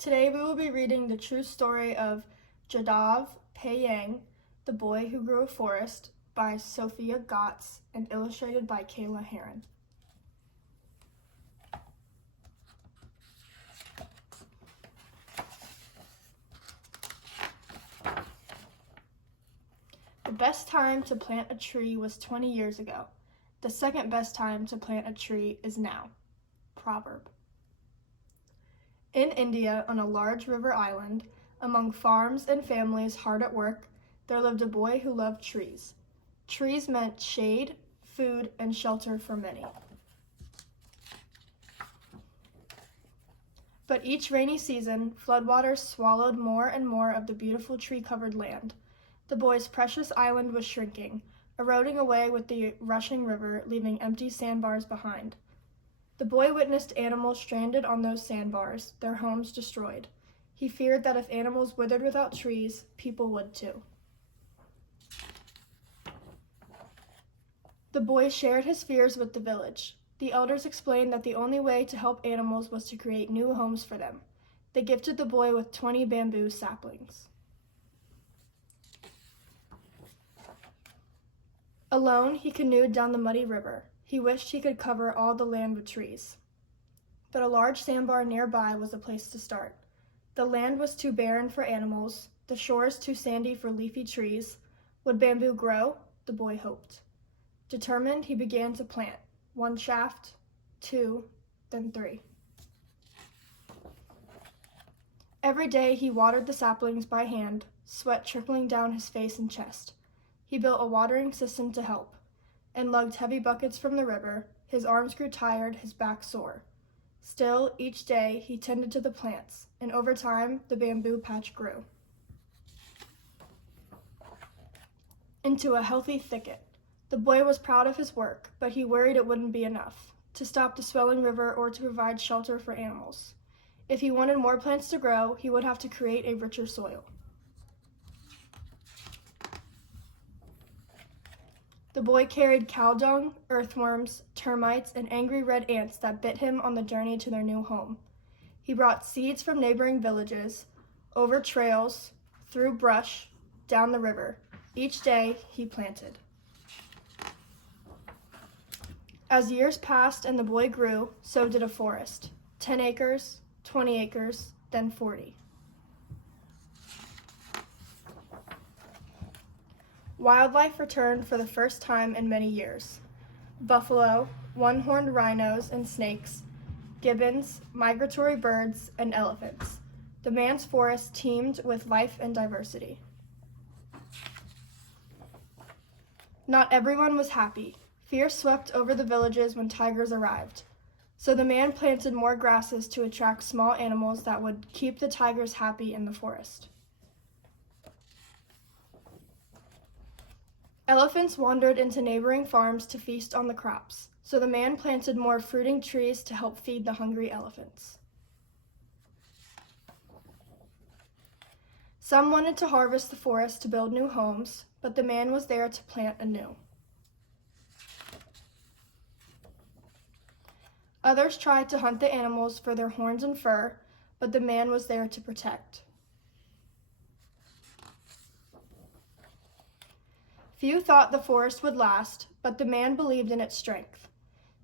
Today we will be reading the true story of Jadav Payeng, the Boy Who Grew a Forest, by Sophia Gotts and illustrated by Kayla Heron. The best time to plant a tree was 20 years ago. The second best time to plant a tree is now. Proverb. In India, on a large river island, among farms and families hard at work, there lived a boy who loved trees. Trees meant shade, food, and shelter for many. But each rainy season, floodwaters swallowed more and more of the beautiful tree-covered land. The boy's precious island was shrinking, eroding away with the rushing river, leaving empty sandbars behind. The boy witnessed animals stranded on those sandbars, their homes destroyed. He feared that if animals withered without trees, people would too. The boy shared his fears with the village. The elders explained that the only way to help animals was to create new homes for them. They gifted the boy with 20 bamboo saplings. Alone, he canoed down the muddy river. He wished he could cover all the land with trees. But a large sandbar nearby was a place to start. The land was too barren for animals, the shores too sandy for leafy trees. Would bamboo grow? The boy hoped. Determined, he began to plant. 1 shaft, 2, then 3. Every day he watered the saplings by hand, sweat trickling down his face and chest. He built a watering system to help, and lugged heavy buckets from the river. His arms grew tired, his back sore. Still, each day he tended to the plants, and over time the bamboo patch grew into a healthy thicket. The boy was proud of his work, but he worried it wouldn't be enough to stop the swelling river or to provide shelter for animals. If he wanted more plants to grow, he would have to create a richer soil. The boy carried cow dung, earthworms, termites, and angry red ants that bit him on the journey to their new home. He brought seeds from neighboring villages, over trails, through brush, down the river. Each day, he planted. As years passed and the boy grew, so did a forest. 10 acres, 20 acres, then 40. Wildlife returned for the first time in many years. Buffalo, one-horned rhinos and snakes, gibbons, migratory birds, and elephants. The man's forest teemed with life and diversity. Not everyone was happy. Fear swept over the villages when tigers arrived. So the man planted more grasses to attract small animals that would keep the tigers happy in the forest. Elephants wandered into neighboring farms to feast on the crops, so the man planted more fruiting trees to help feed the hungry elephants. Some wanted to harvest the forest to build new homes, but the man was there to plant anew. Others tried to hunt the animals for their horns and fur, but the man was there to protect. Few thought the forest would last, but the man believed in its strength.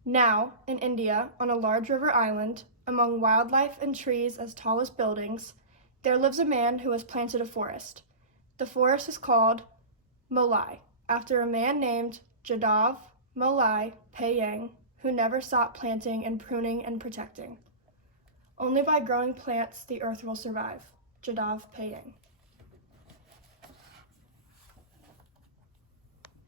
Now, in India, on a large river island, among wildlife and trees as tall as buildings, there lives a man who has planted a forest. The forest is called Molai, after a man named Jadav Molai Payeng, who never stopped planting and pruning and protecting. Only by growing plants the earth will survive. Jadav Payeng.